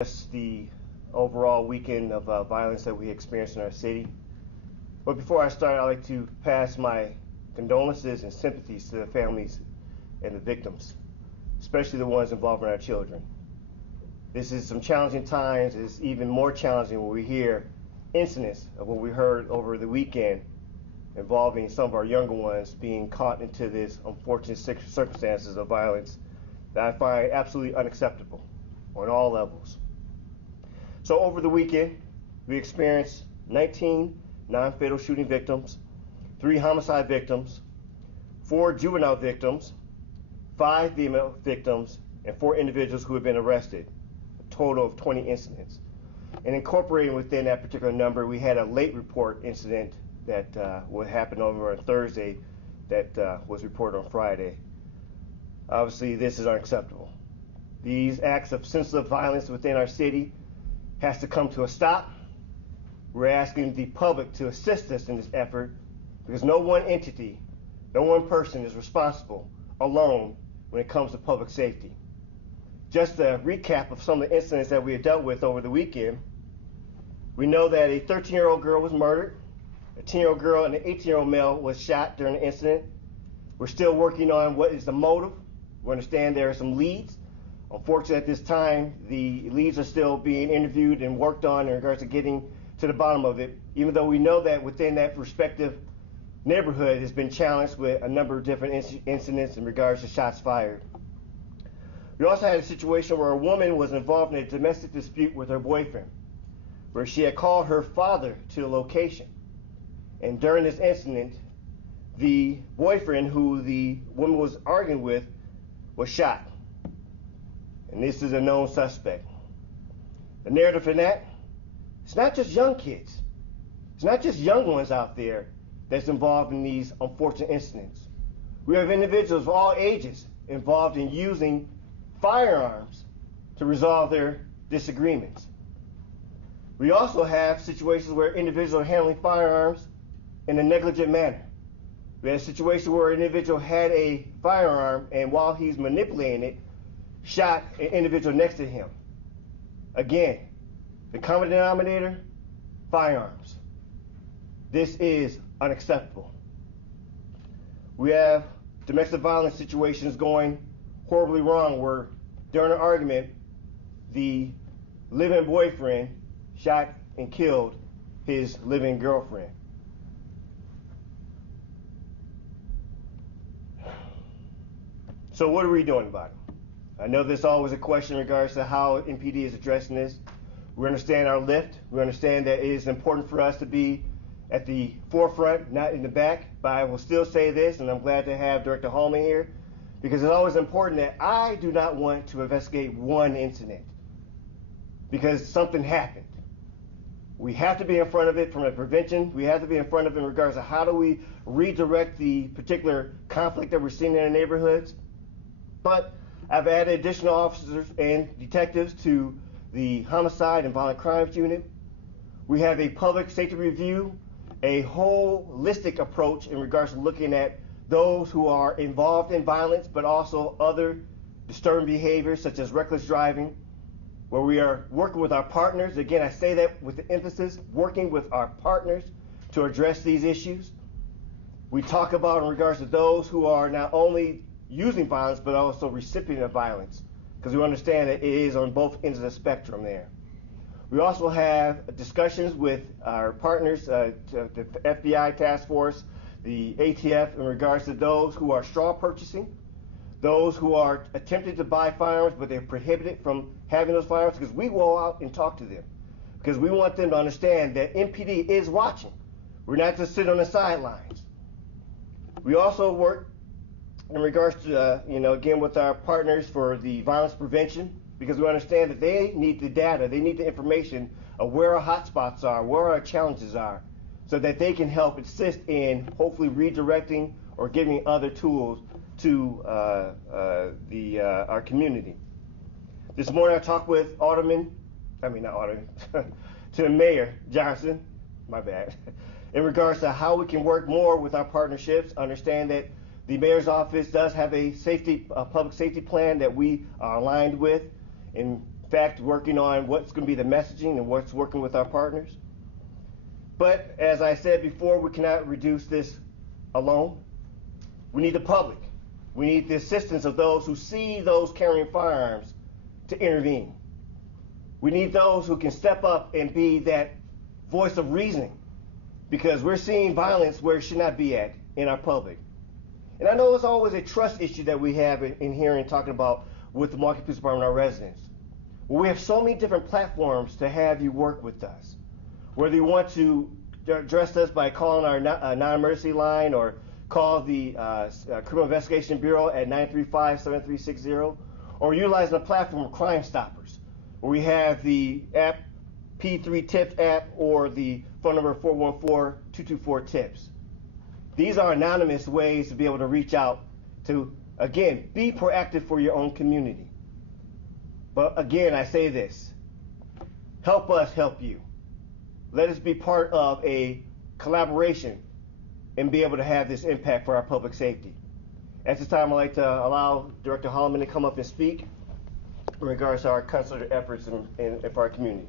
The overall weekend of violence that we experienced in our city. But before I start, I'd like to pass my condolences and sympathies to the families and the victims, especially the ones involving our children. This is some challenging times. It's even more challenging when we hear incidents of what we heard over the weekend involving some of our younger ones being caught into this unfortunate circumstances of violence that I find absolutely unacceptable on all levels. So over the weekend, we experienced 19 non-fatal shooting victims, 3 homicide victims, 4 juvenile victims, 5 female victims, and 4 individuals who have been arrested, a total of 20 incidents. And incorporating within that particular number, we had a late report incident that would happen over on Thursday that was reported on Friday. Obviously, this is unacceptable. These acts of senseless violence within our city has to come to a stop. We're asking the public to assist us in this effort because no one entity, no one person is responsible alone when it comes to public safety. Just a recap of some of the incidents that we have dealt with over the weekend. We know that a 13-year-old girl was murdered, a 10-year-old girl and an 18-year-old male was shot during the incident. We're still working on what is the motive. We understand there are some leads. Unfortunately, at this time, the leads are still being interviewed and worked on in regards to getting to the bottom of it, even though we know that within that respective neighborhood has been challenged with a number of different incidents in regards to shots fired. We also had a situation where a woman was involved in a domestic dispute with her boyfriend, where she had called her father to the location. And during this incident, the boyfriend who the woman was arguing with was shot. And this is a known suspect. The narrative for that, it's not just young kids. It's not just young ones out there that's involved in these unfortunate incidents. We have individuals of all ages involved in using firearms to resolve their disagreements. We also have situations where individuals are handling firearms in a negligent manner. We had a situation where an individual had a firearm and while he's manipulating it, shot an individual next to him. Again, the common denominator, firearms. This is unacceptable. We have domestic violence situations going horribly wrong where during an argument, the living boyfriend shot and killed his living girlfriend. So what are we doing about it? I know there's always a question in regards to how MPD is addressing this. We understand our lift. We understand that it is important for us to be at the forefront, not in the back. But I will still say this, and I'm glad to have Director Hallman here, because it's always important that I do not want to investigate one incident because something happened. We have to be in front of it from a prevention. We have to be in front of it in regards to how do we redirect the particular conflict that we're seeing in our neighborhoods. But I've added additional officers and detectives to the Homicide and Violent Crimes Unit. We have a public safety review, a holistic approach in regards to looking at those who are involved in violence, but also other disturbing behaviors such as reckless driving, where we are working with our partners. Again, I say that with the emphasis, working with our partners to address these issues. We talk about in regards to those who are not only using violence, but also recipient of violence, because we understand that it is on both ends of the spectrum there. We also have discussions with our partners, the FBI task force, the ATF, in regards to those who are straw purchasing, those who are attempting to buy firearms, but they're prohibited from having those firearms, because we go out and talk to them, because we want them to understand that MPD is watching. We're not just sitting on the sidelines. We also work in regards to, again, with our partners for the violence prevention, because we understand that they need the data, they need the information of where our hotspots are, where our challenges are, so that they can help assist in hopefully redirecting or giving other tools to our community. This morning I talked with to Mayor Johnson, my bad, in regards to how we can work more with our partnerships, understand that the mayor's office does have a public safety plan that we are aligned with, in In fact, working on what's going to be the messaging and what's working with our partners. But as I said before, we cannot reduce this alone. We need the public. We need the assistance of those who see those carrying firearms to intervene. We need those who can step up and be that voice of reasoning, because we're seeing violence where it should not be at in our public. And I know it's always a trust issue that we have in here and talking about with the Milwaukee Police Department and our residents. Well, we have so many different platforms to have you work with us. Whether you want to address us by calling our non-emergency line or call the Criminal Investigation Bureau at 935-7360, or utilizing the platform of Crime Stoppers, where we have the app, P3 Tips app, or the phone number 414-224-TIPS. These are anonymous ways to be able to reach out to, again, be proactive for your own community. But again, I say this, help us help you. Let us be part of a collaboration and be able to have this impact for our public safety. At this time, I'd like to allow Director Holloman to come up and speak in regards to our concerted efforts for our community.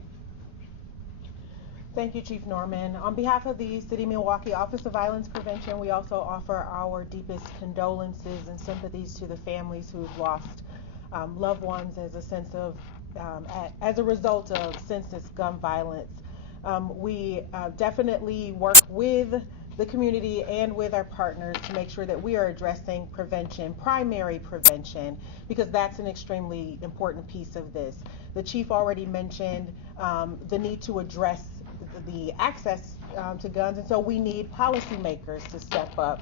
Thank you, Chief Norman. On behalf of the City of Milwaukee Office of Violence Prevention, we also offer our deepest condolences and sympathies to the families who've lost loved ones as a result of senseless gun violence. We definitely work with the community and with our partners to make sure that we are addressing prevention, primary prevention, because that's an extremely important piece of this. The Chief already mentioned the need to address the access to guns, and so we need policymakers to step up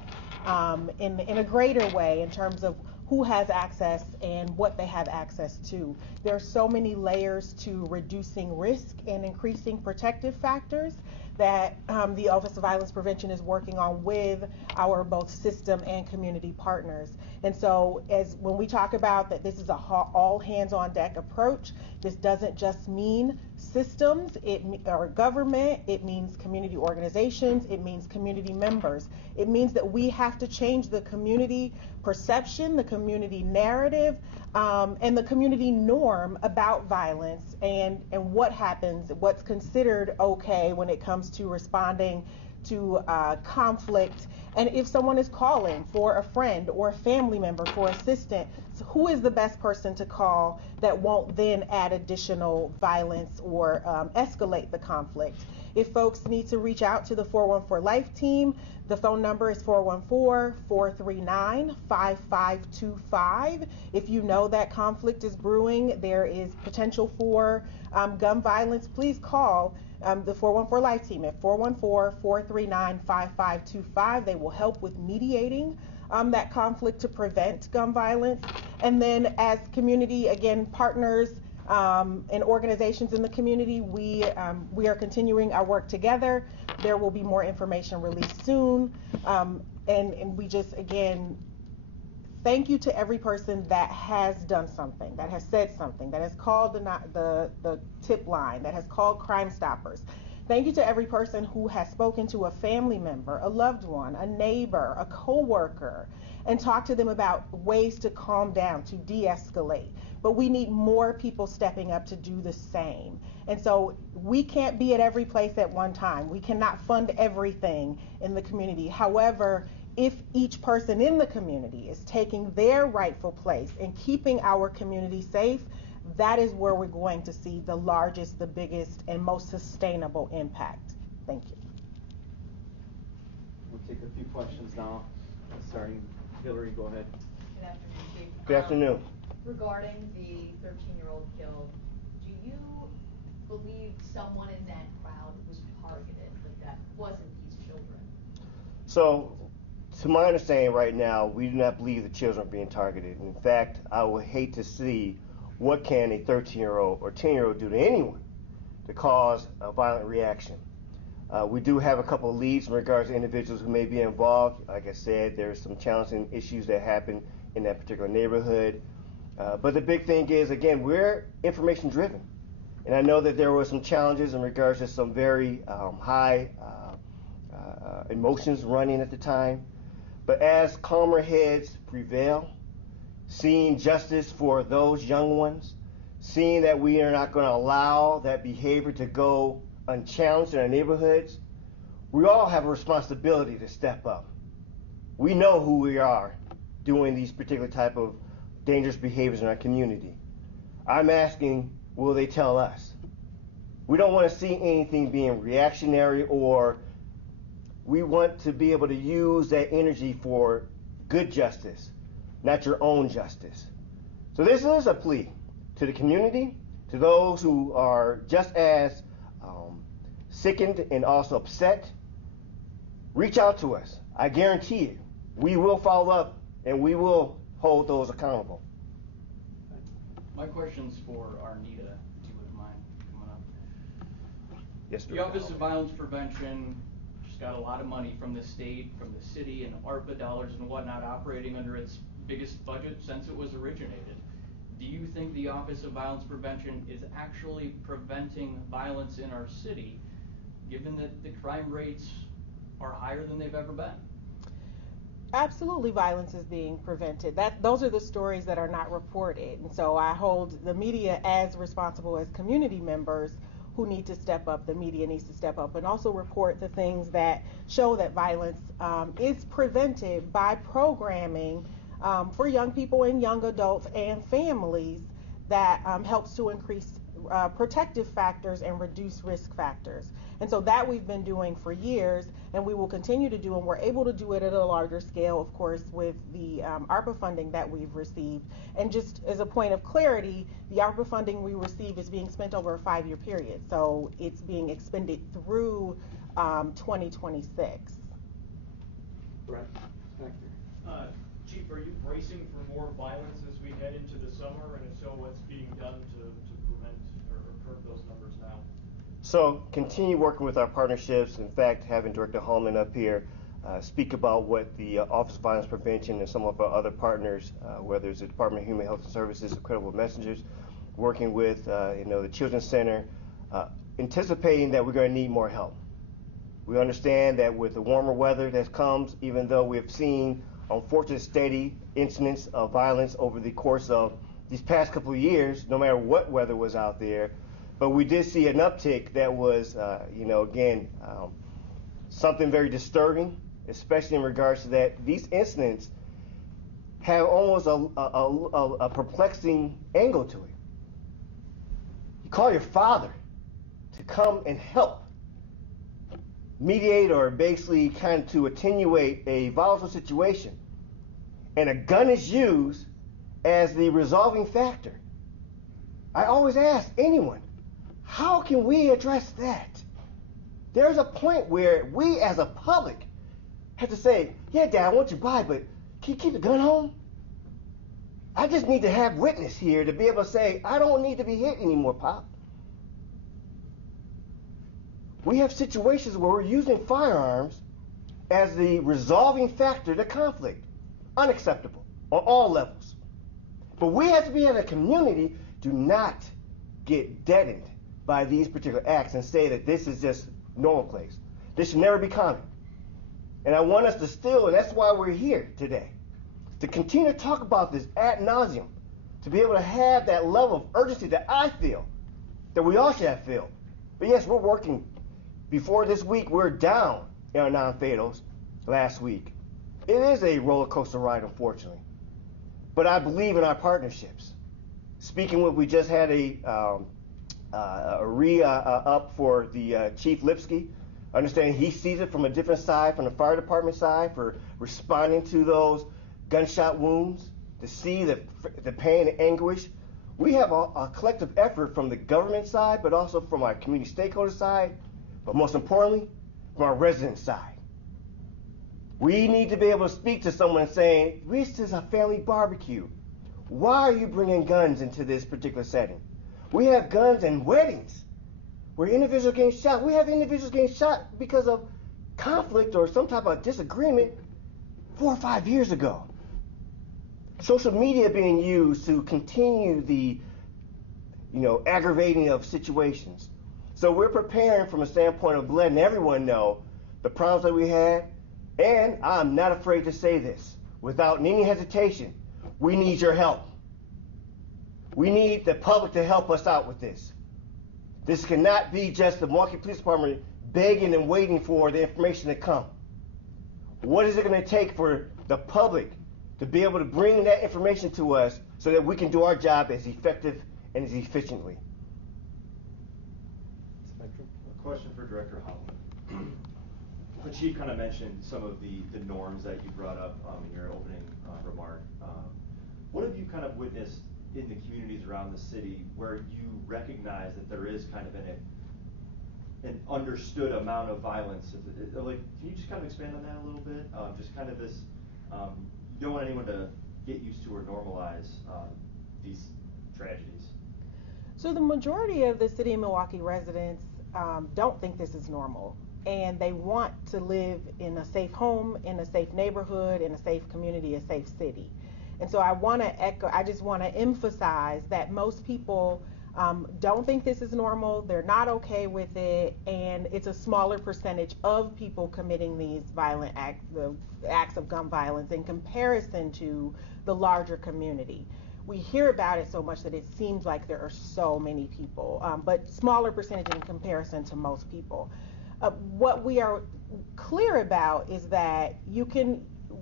in a greater way in terms of who has access and what they have access to. There are so many layers to reducing risk and increasing protective factors that the Office of Violence Prevention is working on with our both system and community partners. And so when we talk about that this is a all hands on deck approach, this doesn't just mean systems or government, it means community organizations, it means community members. It means that we have to change the community perception, the community narrative, and the community norm about violence and what happens, what's considered okay when it comes to responding to conflict. And if someone is calling for a friend or a family member for assistance, who is the best person to call that won't then add additional violence or escalate the conflict? If folks need to reach out to the 414 Life team, the phone number is 414-439-5525. If you know that conflict is brewing, there is potential for gun violence, please call the 414 Life team at 414-439-5525. They will help with mediating that conflict to prevent gun violence. And then as community, again, partners and organizations in the community, we are continuing our work together. There will be more information released soon. And we just, again, thank you to every person that has done something, that has said something, that has called the tip line, that has called Crime Stoppers. Thank you to every person who has spoken to a family member, a loved one, a neighbor, a coworker, and talked to them about ways to calm down, to de-escalate. But we need more people stepping up to do the same. And so we can't be at every place at one time. We cannot fund everything in the community. However, if each person in the community is taking their rightful place and keeping our community safe, that is where we're going to see the largest, the biggest, and most sustainable impact. Thank you. We'll take a few questions now. Starting, Hillary, go ahead. Good afternoon, Chief. Good afternoon. Regarding the 13-year-old killed, do you believe someone in that crowd was targeted, like that wasn't these children? So, to my understanding right now, we do not believe the children are being targeted. In fact, I would hate to see what can a 13-year-old or 10-year-old do to anyone to cause a violent reaction. We do have a couple of leads in regards to individuals who may be involved. Like I said, there's some challenging issues that happen in that particular neighborhood. But the big thing is, again, we're information driven. And I know that there were some challenges in regards to some very high emotions running at the time. But as calmer heads prevail, seeing justice for those young ones, seeing that we are not going to allow that behavior to go unchallenged in our neighborhoods, we all have a responsibility to step up. We know who we are doing these particular type of dangerous behaviors in our community. I'm asking, will they tell us? We don't want to see anything being reactionary, or we want to be able to use that energy for good justice, not your own justice. So this is a plea to the community, to those who are just as sickened and also upset. Reach out to us. I guarantee you, we will follow up and we will hold those accountable. My question's for Arnita, if you wouldn't mind coming up. Yes, sir. The Office of Violence Prevention just got a lot of money from the state, from the city, and ARPA dollars and whatnot, operating under its biggest budget since it was originated. Do you think the Office of Violence Prevention is actually preventing violence in our city, given that the crime rates are higher than they've ever been? Absolutely, violence is being prevented. Those are the stories that are not reported. And so I hold the media as responsible as community members who need to step up. The media needs to step up and also report the things that show that violence is prevented by programming for young people and young adults and families that helps to increase protective factors and reduce risk factors. And so that we've been doing for years, and we will continue to do, and we're able to do it at a larger scale, of course, with the ARPA funding that we've received. And just as a point of clarity, the ARPA funding we receive is being spent over a 5-year period, so it's being expended through 2026. Brett, back there. Chief, are you bracing for more violence as we head into the summer? And if so, what's being done to prevent or curb those numbers now? So continue working with our partnerships. In fact, having Director Holman up here speak about what the Office of Violence Prevention and some of our other partners, whether it's the Department of Human Health and Services, Credible Messengers, working with the Children's Center, anticipating that we're going to need more help. We understand that with the warmer weather that comes, even though we've seen unfortunate steady incidents of violence over the course of these past couple of years, no matter what weather was out there, but we did see an uptick that was, something very disturbing, especially in regards to that these incidents have almost a perplexing angle to it. You call your father to come and help mediate or basically kind of to attenuate a volatile situation, and a gun is used as the resolving factor. I always ask anyone, how can we address that? There's a point where we as a public have to say, yeah, Dad, I want you by, but can you keep the gun home? I just need to have witness here to be able to say, I don't need to be hit anymore, Pop. We have situations where we're using firearms as the resolving factor to conflict. Unacceptable on all levels. But we have to be in a community, do not get deadened by these particular acts and say that this is just normal place. This should never be common. And I want us to still, and that's why we're here today, to continue to talk about this ad nauseum, to be able to have that level of urgency that I feel, that we all should have felt. But yes, we're working. Before this week, we're down in our non-fatals last week. It is a roller coaster ride, unfortunately. But I believe in our partnerships. Speaking with, we just had a re-up for the Chief Lipsky. Understanding he sees it from a different side, from the fire department side, for responding to those gunshot wounds, to see the pain and anguish. We have a collective effort from the government side, but also from our community stakeholder side, but most importantly, from our resident side. We need to be able to speak to someone saying, this is a family barbecue. Why are you bringing guns into this particular setting? We have guns in weddings where individuals getting shot. We have individuals getting shot because of conflict or some type of disagreement 4 or 5 years ago. Social media being used to continue the aggravating of situations. So we're preparing from a standpoint of letting everyone know the problems that we had. And I'm not afraid to say this without any hesitation. We need your help. We need the public to help us out with this. This cannot be just the Milwaukee Police Department begging and waiting for the information to come. What is it going to take for the public to be able to bring that information to us so that we can do our job as effective and as efficiently? A question for Director Holloman. The Chief kind of mentioned some of the norms that you brought up in your opening remark. What have you kind of witnessed in the communities around the city where you recognize that there is kind of an understood amount of violence? Like, can you just kind of expand on that a little bit? Just kind of this, you don't want anyone to get used to or normalize these tragedies. So the majority of the city of Milwaukee residents don't think this is normal, and they want to live in a safe home, in a safe neighborhood, in a safe community, a safe city. And so I just want to emphasize that most people don't think this is normal, they're not okay with it, and it's a smaller percentage of people committing these violent acts, the acts of gun violence, in comparison to the larger community. We hear about it so much that it seems like there are so many people, but smaller percentage in comparison to most people. What we are clear about is that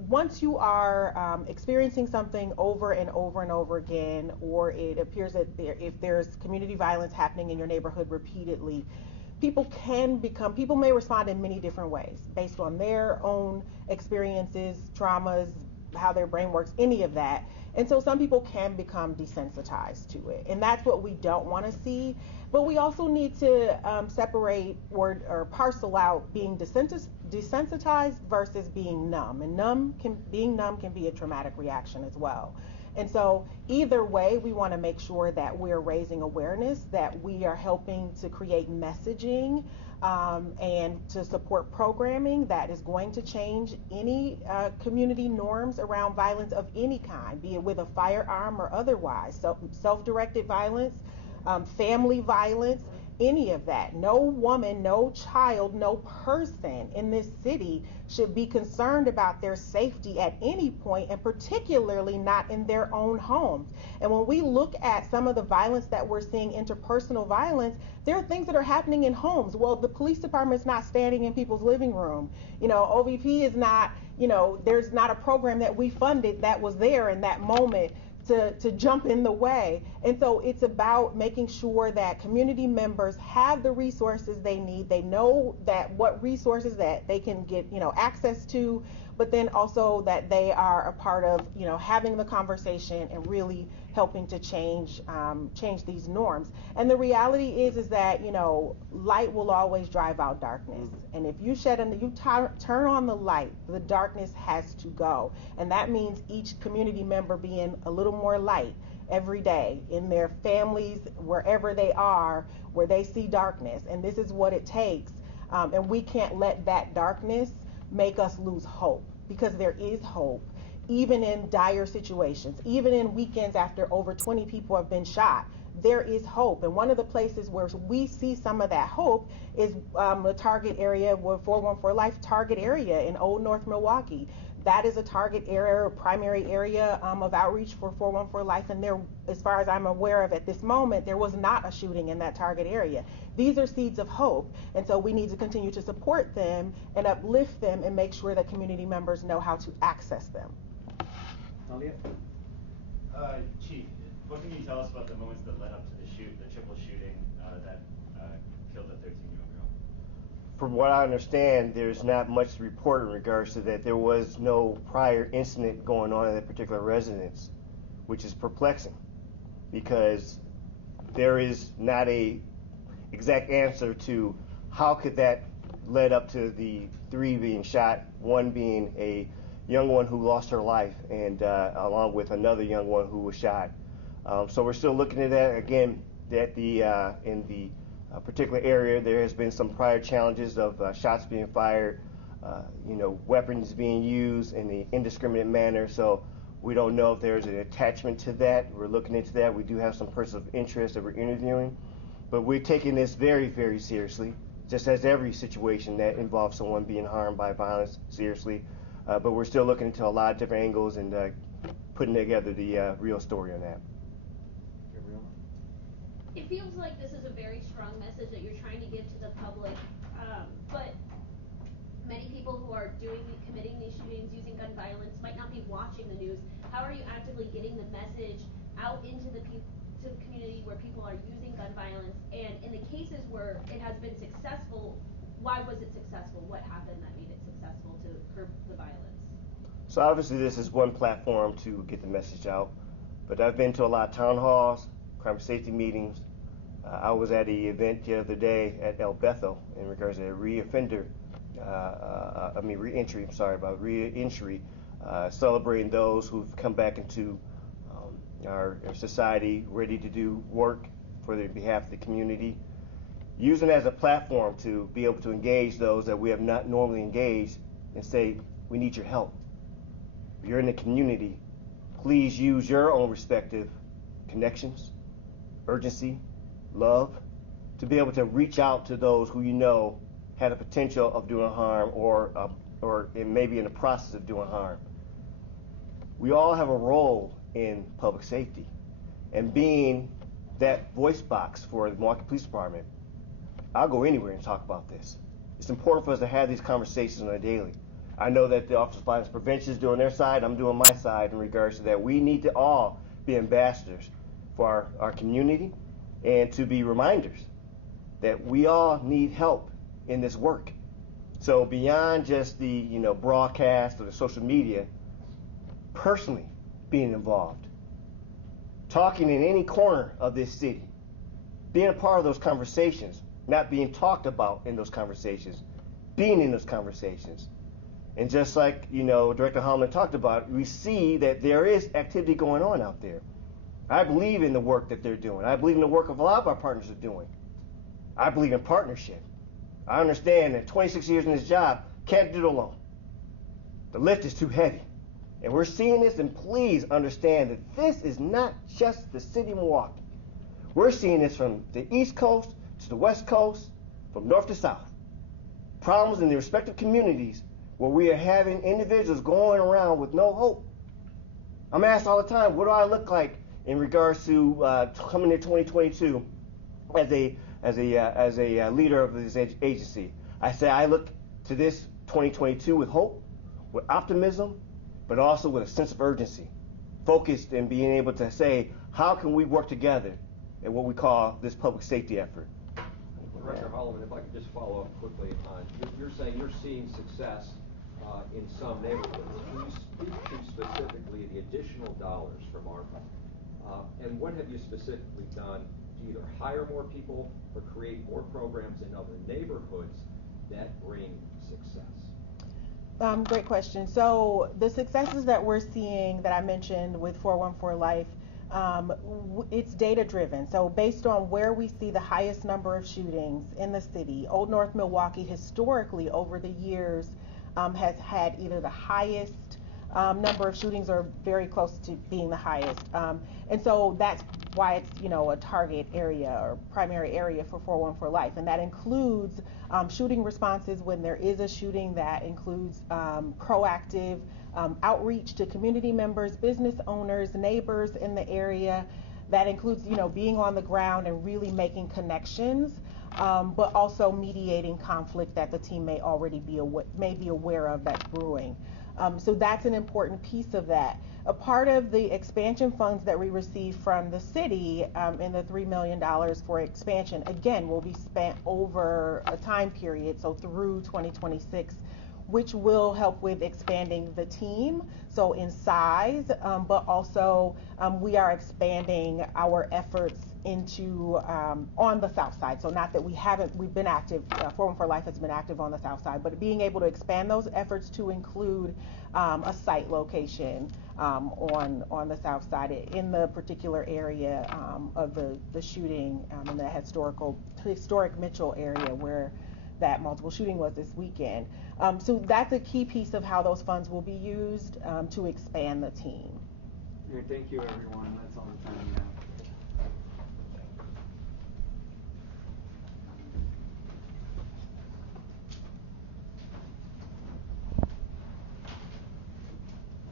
once you are experiencing something over and over and over again, or it appears that if there's community violence happening in your neighborhood repeatedly, people may respond in many different ways based on their own experiences, traumas, how their brain works, any of that. And so some people can become desensitized to it, and that's what we don't want to see. But we also need to separate or parcel out being desensitized versus being numb. And being numb can be a traumatic reaction as well. And so either way, we want to make sure that we're raising awareness, that we are helping to create messaging and to support programming that is going to change any community norms around violence of any kind, be it with a firearm or otherwise. So self-directed violence, family violence, any of that. No woman, no child, no person in this city should be concerned about their safety at any point, and particularly not in their own homes. And when we look at some of the violence that we're seeing, interpersonal violence, there are things that are happening in homes. Well, the police department is not standing in people's living room. OVP is not, there's not a program that we funded that was there in that moment to jump in the way. And so it's about making sure that community members have the resources they need. They know that what resources that they can get, access to, but then also that they are a part of, having the conversation and really helping to change these norms. And the reality is that, light will always drive out darkness. And if you turn on the light, the darkness has to go. And that means each community member being a little more light every day in their families, wherever they are, where they see darkness. And this is what it takes. And we can't let that darkness make us lose hope, because there is hope, even in dire situations, even in weekends after over 20 people have been shot. There is hope. And one of the places where we see some of that hope is the target area, 414 Life target area in Old North Milwaukee. That is a target area, primary area of outreach for 414 Life. And there, as far as I'm aware of at this moment, there was not a shooting in that target area. These are seeds of hope. And so we need to continue to support them and uplift them and make sure that community members know how to access them. Chief, what can you tell us about the moments that led up to the triple shooting that killed a 13-year-old girl? From what I understand, there's not much to report in regards to that. There was no prior incident going on in that particular residence, which is perplexing, because there is not a exact answer to how could that led up to the 3 being shot, 1 being a young one who lost her life, and along with another young one who was shot. So we're still looking at that. Again, that in the particular area, there has been some prior challenges of shots being fired, weapons being used in the indiscriminate manner. So we don't know if there's an attachment to that. We're looking into that. We do have some persons of interest that we're interviewing, but we're taking this very, very seriously, just as every situation that involves someone being harmed by violence seriously. But we're still looking into a lot of different angles and putting together the real story on that. It feels like this is a very strong message that you're trying to give to the public, but many people who are committing these shootings using gun violence might not be watching the news. How are you actively getting the message out into the community where people are using gun violence? And in the cases where it has been successful, why was it successful? What happened that made it successful to curb the violence? So obviously this is one platform to get the message out, but I've been to a lot of town halls, crime safety meetings. I was at an event the other day at El Bethel in regards to re-entry, celebrating those who've come back into our society, ready to do work for the behalf of the community, using it as a platform to be able to engage those that we have not normally engaged and say, we need your help. If you're in the community, please use your own respective connections, urgency, love, to be able to reach out to those who you know had a potential of doing harm or maybe in the process of doing harm. We all have a role in public safety, and being that voice box for the Milwaukee Police Department, I'll go anywhere and talk about this. It's important for us to have these conversations on a daily. I know that the Office of Violence Prevention is doing their side, I'm doing my side in regards to that. We need to all be ambassadors for our community and to be reminders that we all need help in this work. So beyond just the broadcast or the social media, personally being involved, talking in any corner of this city, being a part of those conversations, not being talked about in those conversations, being in those conversations. And just like Director Holman talked about, we see that there is activity going on out there. I believe in the work that they're doing. I believe in the work of a lot of our partners are doing. I believe in partnership. I understand that 26 years in this job, can't do it alone. The lift is too heavy. And we're seeing this, and please understand that this is not just the city of Milwaukee. We're seeing this from the East Coast to the West Coast, from north to south. Problems in the respective communities where we are having individuals going around with no hope. I'm asked all the time, what do I look like in regards to coming to 2022 as a leader of this agency? I say I look to this 2022 with hope, with optimism, but also with a sense of urgency, focused in being able to say, how can we work together in what we call this public safety effort? Director Holloman, if I could just follow up quickly on, you're saying you're seeing success in some neighborhoods. Can you speak to specifically the additional dollars from ARPA? And what have you specifically done to either hire more people or create more programs in other neighborhoods that bring success? Great question. So the successes that we're seeing that I mentioned with 414 Life, it's data driven. So based on where we see the highest number of shootings in the city, Old North Milwaukee historically over the years has had either the highest number of shootings or very close to being the highest. And so that's why it's a target area or primary area for 414 Life. And that includes shooting responses when there is a shooting. That includes proactive outreach to community members, business owners, neighbors in the area. That includes being on the ground and really making connections, but also mediating conflict that the team may already be aware of that's brewing. So that's an important piece of that. A part of the expansion funds that we receive from the city in the $3 million for expansion, again, will be spent over a time period, so through 2026, which will help with expanding the team, so in size, but also we are expanding our efforts into on the south side. So not that we've been active, 414 Life has been active on the south side, but being able to expand those efforts to include a site location on the south side in the particular area of the shooting in the historic Mitchell area where that multiple shooting was this weekend. So that's a key piece of how those funds will be used to expand the team. Thank you, everyone. That's all the time we have.